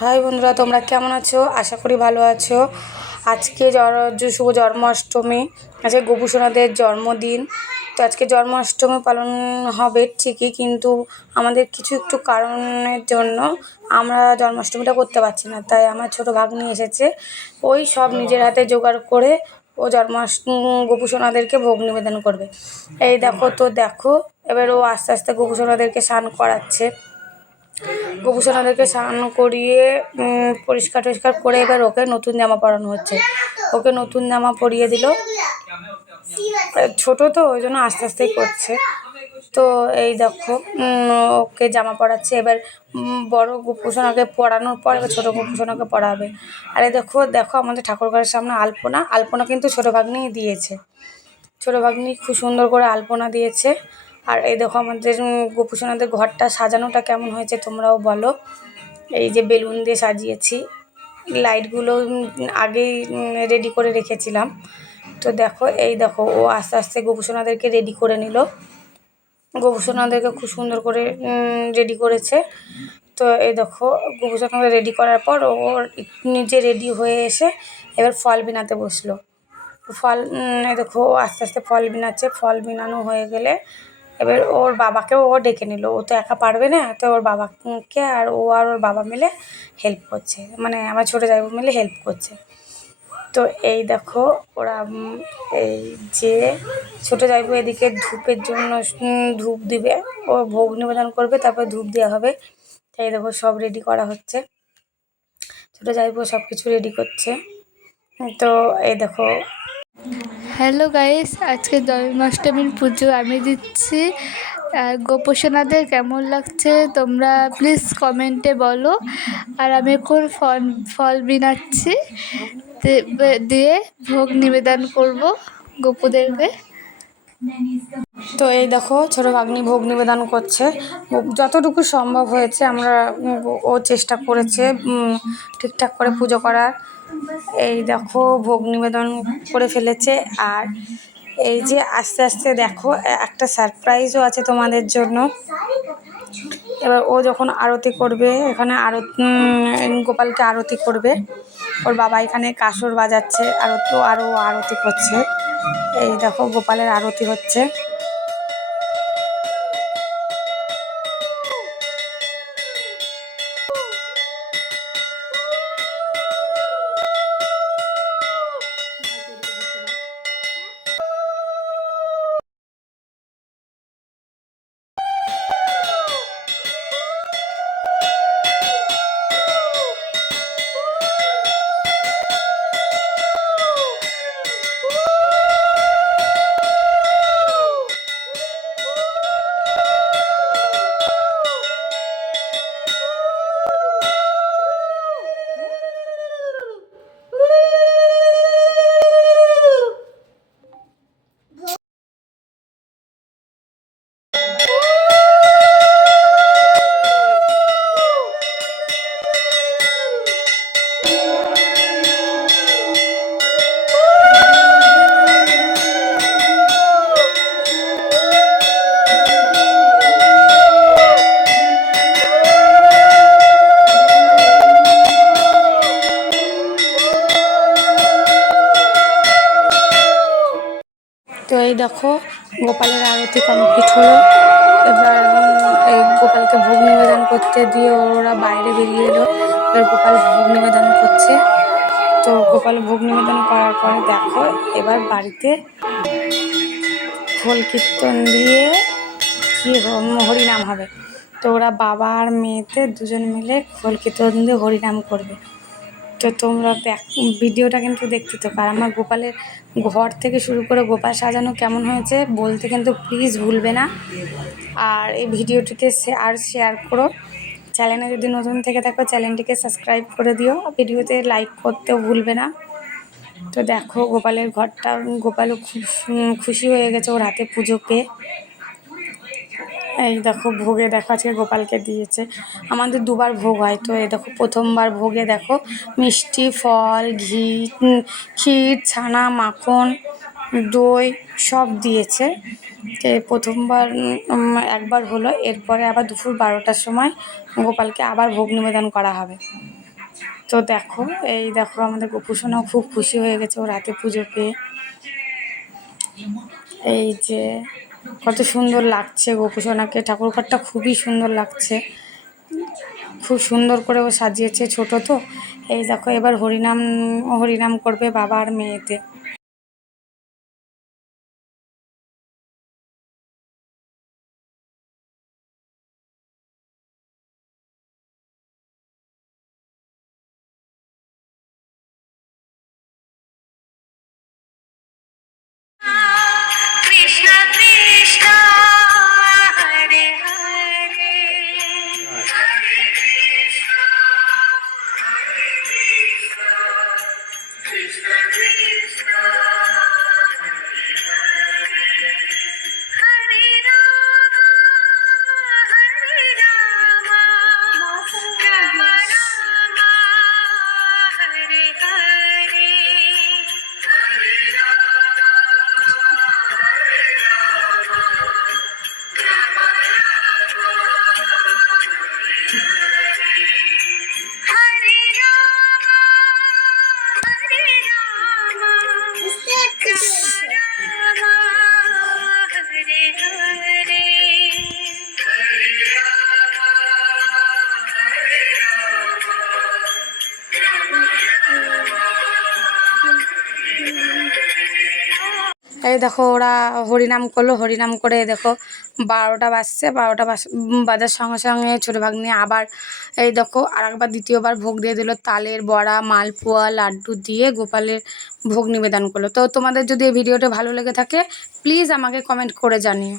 High বন্ধুরা, তোমরা কেমন আছো? আশা করি ভালো আছো। আজকে শুভ জন্মাষ্টমী। আজকে গোপুসোনাদের জন্মদিন। তো আজকে জন্মাষ্টমী পালন হবে ঠিকই, কিন্তু আমাদের কিছু একটু কারণের জন্য আমরা জন্মাষ্টমীটা করতে পারছি না। তাই আমার ছোটো ভাগ্নি এসেছে। ওই সব নিজের হাতে জোগাড় করে ও জন্মাষ্টমী গোপুসোনাদেরকে ভোগ নিবেদন করবে। এই দেখো তো দেখো, এবার ও আস্তে আস্তে গোপুসোনাদেরকে স্নান করাচ্ছে। গোপুসোনাদেরকে স্নান করিয়ে পরিষ্কার টরিষ্কার করে এবার ওকে নতুন জামা পরানো হচ্ছে। ওকে নতুন জামা পরিয়ে দিল। ছোট তো, ওই জন্য আস্তে আস্তেই করছে। তো এই দেখো ওকে জামা পরাচ্ছে। এবার বড় গোপুসোনাকে পরানোর পর এবার ছোটো গোপুসোনাকে পরাবে। আরে দেখো দেখো আমাদের ঠাকুরঘরের সামনে আলপনা। আলপনা কিন্তু ছোটো ভাগ্নিই দিয়েছে। ছোটো ভাগ্নি খুব সুন্দর করে আলপনা দিয়েছে। আর এই দেখো আমাদের গোপুসোনাদের ঘরটা সাজানোটা কেমন হয়েছে তোমরাও বলো। এই যে বেলুন দিয়ে সাজিয়েছি। লাইটগুলো আগেই রেডি করে রেখেছিলাম। তো দেখো, এই দেখো, ও আস্তে আস্তে গোপুসোনাদেরকে রেডি করে নিল। গোপুসোনাদেরকে খুব সুন্দর করে রেডি করেছে। তো এই দেখো গোপুসোনাকে রেডি করার পর ও নিজে রেডি হয়ে এসে এবার ফল বিনাতে বসল। ফল দেখো আস্তে আস্তে ফল বিনাচ্ছে। ফল বিনানো হয়ে গেলে এবার ওর বাবাকেও ও ডেকে নিল। ও তো একা পারবে না, তো ওর বাবাকে আর ও আর ওর বাবা মিলে হেল্প করছে। মানে আমার ছোটো জায়গা মিলে হেল্প করছে। তো এই দেখো, ওরা এই যে ছোটো জায়গা এদিকে ধূপের জন্য ধূপ দিবে। ও ভোগ নিবেদন করবে, তারপর ধূপ দেওয়া হবে। তাই দেখো, সব রেডি করা হচ্ছে। ছোটো জায়গা সব কিছু রেডি করছে। তো এই দেখো হ্যালো গাইস, আজকে জন্মাষ্টমীর পুজো আমি দিচ্ছি। আর গোপোষণাদের কেমন লাগছে তোমরা প্লিজ কমেন্টে বলো। আর আমি এখন ফল ফল বিনাচ্ছি। দিয়ে ভোগ নিবেদন করব গোপুদেরকে। তো এই দেখো, ছোটো ভাগ্নি ভোগ নিবেদন করছে। যতটুকু সম্ভব হয়েছে আমরা ও চেষ্টা করেছে ঠিকঠাক করে পুজো করার। এই দেখো ভোগ নিবেদন করে ফেলেছে। আর এই যে আস্তে আস্তে দেখো একটা সারপ্রাইজও আছে তোমাদের জন্য। এবার ও যখন আরতি করবে, এখানে আরত গোপালকে আরতি করবে। ওর বাবা এখানে কাসর বাজাচ্ছে, আরত, আরও আরতি করছে। এই দেখো গোপালের আরতি হচ্ছে। এই দেখো, গোপালের আরতি কমপ্লিট হলো। এবার, এই গোপালকে ভোগ নিবেদন করতে দিয়ে ওরা বাইরে বেরিয়ে এলো। এবার গোপাল ভোগ নিবেদন করছে। তো গোপাল ভোগ নিবেদন করার পরে দেখো, এবার বাড়িতে খোল কীর্তন দিয়ে কি হরিনাম হবে। তো ওরা বাবা আর মেয়েতে দুজন মিলে খোল কীর্তন দিয়ে হরিনাম করবে। তো তোমরা ভিডিওটা কিন্তু দেখতে তো আর আমার গোপালের ঘর থেকে শুরু করে গোপাল সাজানো কেমন হয়েছে বলতে কিন্তু প্লিজ ভুলবে না। আর এই ভিডিওটিকে আর শেয়ার করো। চ্যানেলে যদি নতুন থেকে থাকো চ্যানেলটিকে সাবস্ক্রাইব করে দিও। ভিডিওতে লাইক করতেও ভুলবে না। তো দেখো, গোপালের ঘরটা, গোপালও খুব খুশি হয়ে গেছে ওর হাতে পুজো পেয়ে। এই দেখো ভোগে দেখো, আজকে গোপালকে দিয়েছে। আমাদের দুবার ভোগ হয়, তো এই দেখো প্রথমবার ভোগে দেখো মিষ্টি, ফল, ঘি ক্ষীর, ছানা, মাখন, দই সব দিয়েছে। তো প্রথমবার একবার হলো, এরপরে আবার দুপুর বারোটার সময় গোপালকে আবার ভোগ নিবেদন করা হবে। তো দেখো, এই দেখো আমাদের গোপুসোনাও খুব খুশি হয়ে গেছে ও রাতে পুজো পেয়ে। এই যে কত সুন্দর লাগছে গোপুসোনাকে। ঠাকুর ঘরটা খুবই সুন্দর লাগছে। খুব সুন্দর করে ও সাজিয়েছে ছোট তো। এই দেখো এবার হরিনাম হরিনাম করবে বাবার মেয়েতে। এই দেখো ওরা হরিনাম করল, হরিনাম করে দেখো বারোটা বাজছে, বারোটা বাজ বাজার সঙ্গে সঙ্গে ছোটো নিয়ে আবার এই দেখো আর একবার দ্বিতীয়বার ভোগ দিয়ে দিল, তালের বড়া, মালপোয়া, লাড্ডু দিয়ে গোপালের ভোগ নিবেদন করল। তো তোমাদের যদি এই ভিডিওটা ভালো লেগে থাকে প্লিজ আমাকে কমেন্ট করে জানিও।